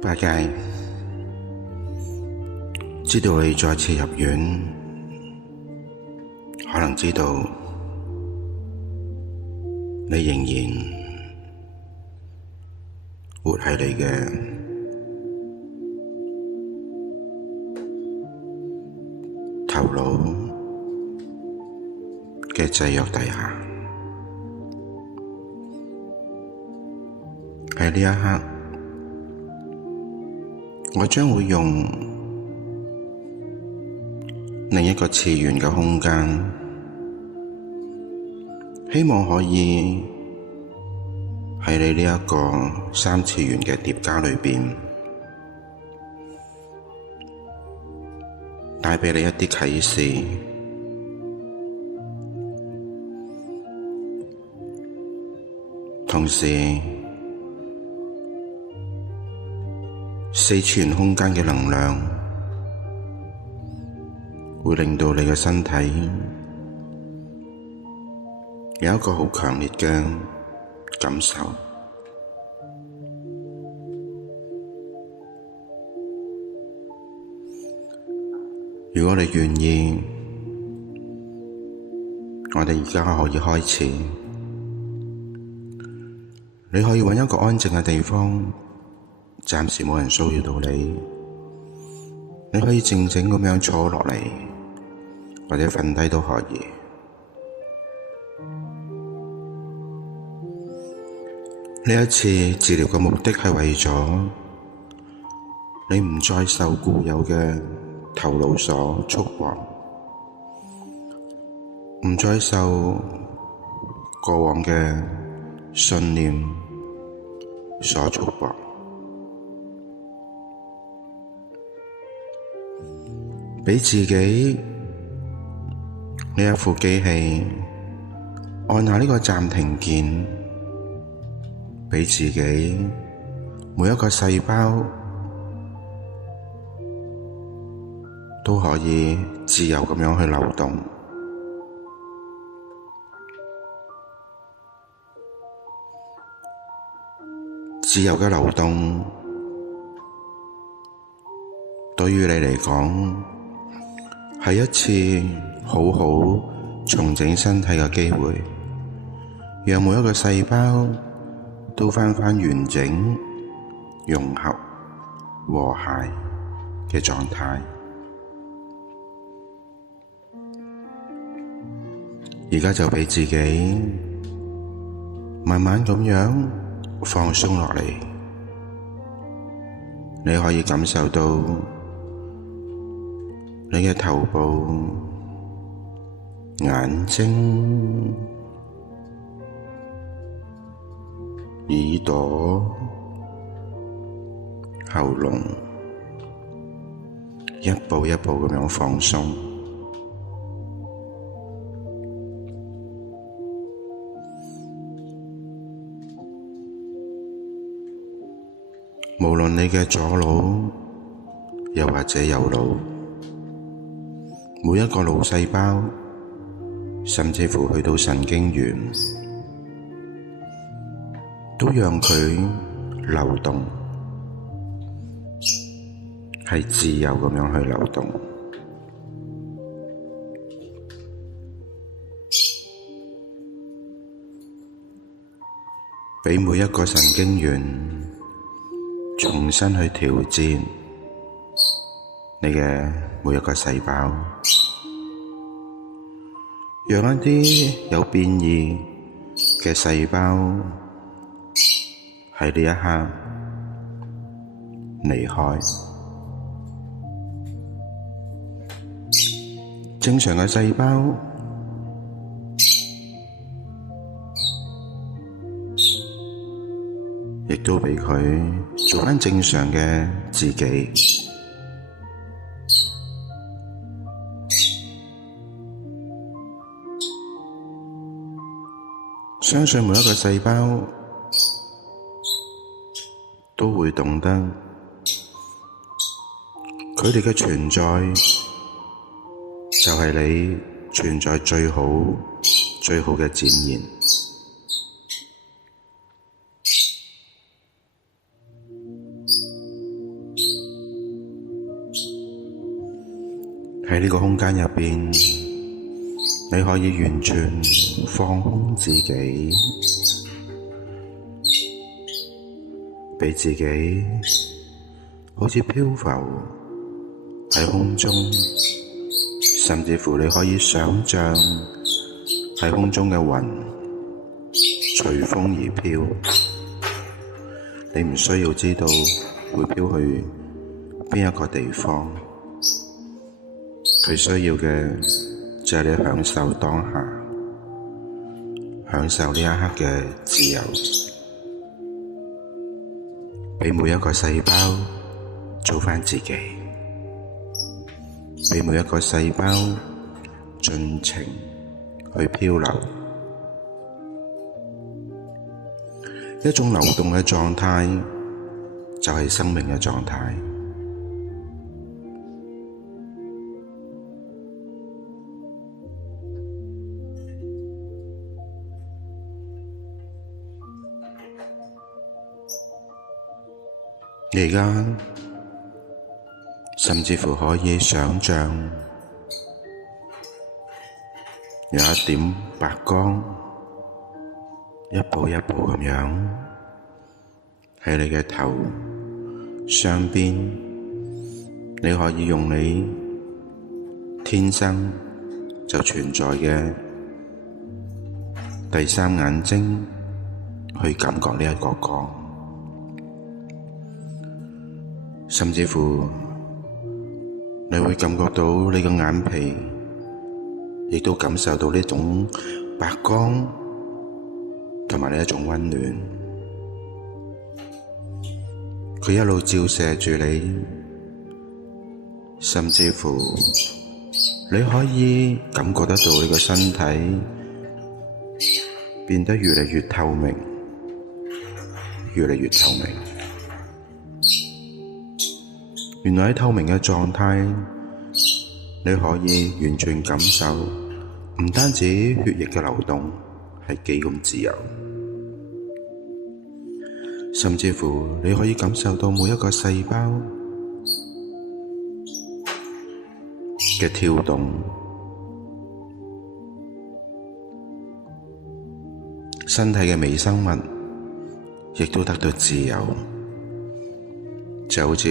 八戒知道你再次入院，可能知道你仍然活喺你嘅頭腦嘅制約底下。喺呢一刻，我將會用另一個次元嘅空間，希望可以喺你呢一個三次元嘅疊加裏邊，帶畀你一啲啟示，同時四次元空間嘅能量會令到你嘅身體有一個好強烈嘅感受。如果你願意，我哋而家可以開始。你可以揾一個安靜嘅地方，暫時冇人騷擾到你。你可以靜靜咁樣坐落嚟，或者瞓低都可以。呢一次治療嘅目的係為咗你唔再受固有嘅頭腦所束縛，唔再受過往嘅信念所束縛。畀自己呢一副機器按下呢個暫停鍵，畀自己每一個細胞都可以自由咁樣去流動。自由嘅流動對於你嚟講係一次好好重整身體嘅機會，讓每一個細胞都返完整、融合、和諧嘅狀態。而家就畀自己慢慢咁樣放鬆落嚟，你可以感受到你嘅頭部、眼睛、耳朵、喉嚨，一步一步咁樣放鬆。無論你嘅左腦又或者右腦，每一個腦細胞，甚至乎去到神經元，都讓佢流動，係自由咁樣去流動。畀每一個神經元重新去調節你嘅每一個細胞，讓一啲有變異嘅細胞喺呢一刻離開。正常嘅細胞亦都畀佢做返正常嘅自己。相信每一個細胞都會懂得，佢哋嘅存在就係你存在最好嘅展現。喺呢個空間入邊，你可以完全放空自己，畀自己好似漂浮喺空中，甚至乎你可以想像喺空中嘅雲隨風而飄。你唔需要知道會飄去邊一個地方，佢需要嘅就係你享受當下，享受呢一刻嘅自由，畀每一個細胞做返自己，畀每一個細胞盡情去漂流。一種流動嘅狀態就係生命嘅狀態。你而家甚至乎可以想像有一點白光一步一步咁樣喺你嘅頭上邊，你可以用你天生就存在嘅第三眼睛去感覺呢一個光，甚至乎你會感覺到你嘅眼皮亦都感受到呢種白光同埋呢一種溫暖，佢一路照射住你，甚至乎你可以感覺得到你個身體變得越嚟越透明，越嚟越透明。原來喺透明嘅狀態，你可以完全感受唔單止血液嘅流動係幾咁自由，甚至乎你可以感受到每一個細胞嘅跳動，身體嘅微生物亦都得到自由，就好似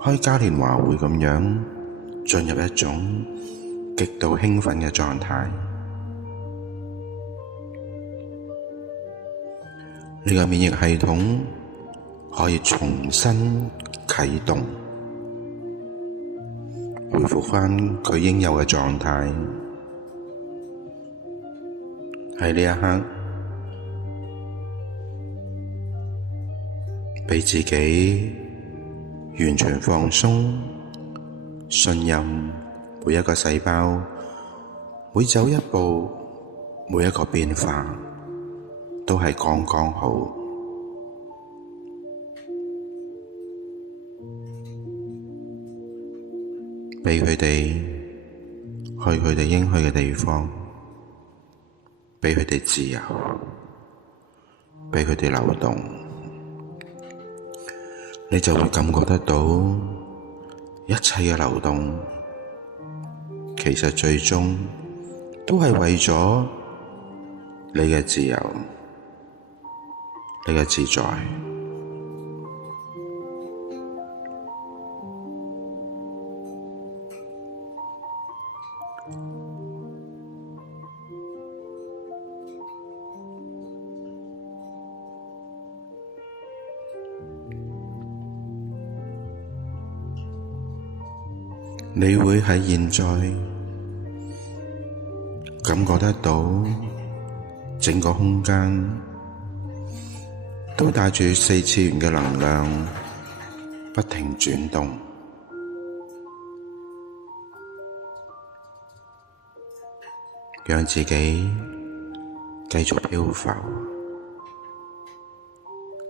開嘉年華會咁樣進入一種極度興奮嘅狀態。你嘅免疫系統可以重新啟動，恢復返佢應有嘅狀態。喺呢一刻，畀自己完全放鬆，信任每一個細胞，每走一步，每一個變化都係剛剛好。畀佢哋去佢哋應去嘅地方，畀佢哋自由，畀佢哋流動，你就會感覺得到一切嘅流動，其實最終都係為咗你嘅自由，你嘅自在。你會喺現在感覺得到整個空間都帶住四次元嘅能量不停轉動，讓自己繼續漂浮，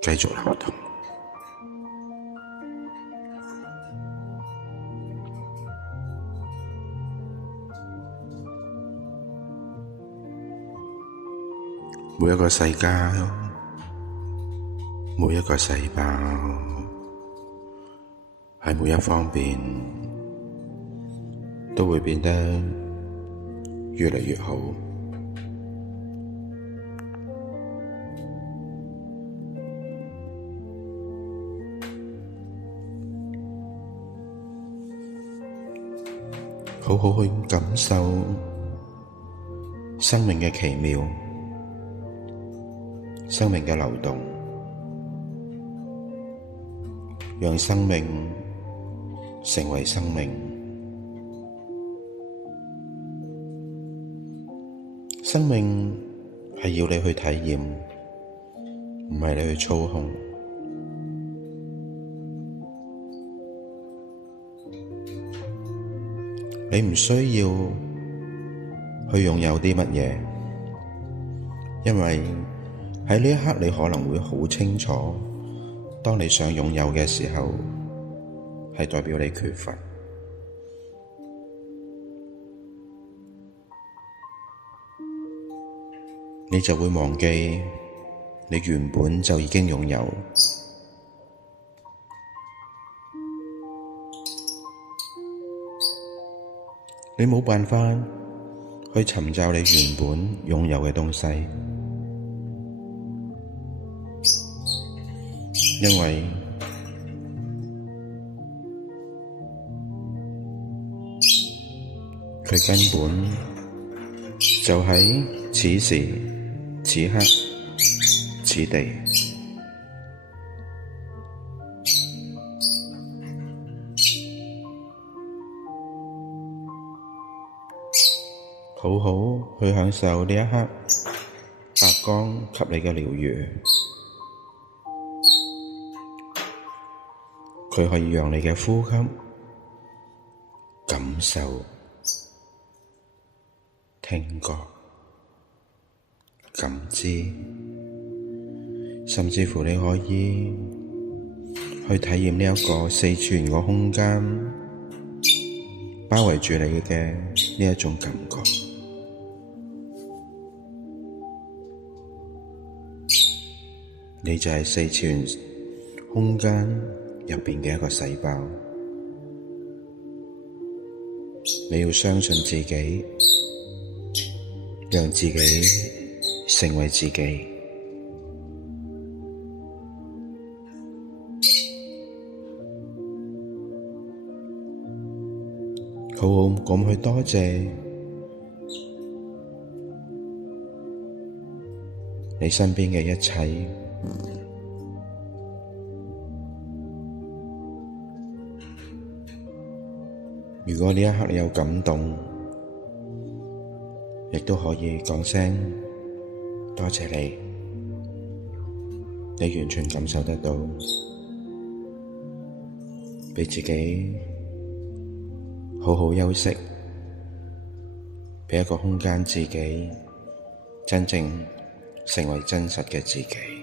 繼續流動。每一個世界，每一個細胞，喺每一方面都會變得越嚟越好。好好去感受生命嘅奇妙，生命嘅流動，讓生命成為生命。生命係要你去體驗，唔係你去操控。你唔需要去擁有啲乜嘢，因為喺呢一刻你可能會好清楚，當你想擁有嘅時候，係代表你缺乏，你就會忘記你原本就已經擁有。你冇辦法去尋找你原本擁有嘅東西，因為佢根本就喺此時此刻此地。好好去享受呢一刻白光給你嘅療癒，佢可以讓你嘅呼吸、感受、聽覺、感知，甚至乎你可以去體驗呢一個四次元嘅空間包圍住你嘅呢一種感覺。你就係四次元空間入邊嘅一個細胞，你要相信自己，讓自己成為自己，好好咁去多謝你身邊嘅一切。如果呢一刻你有感動，亦都可以講聲多謝你，你完全感受得到，畀自己好好休息，畀一個空間自己真正成為真實嘅自己。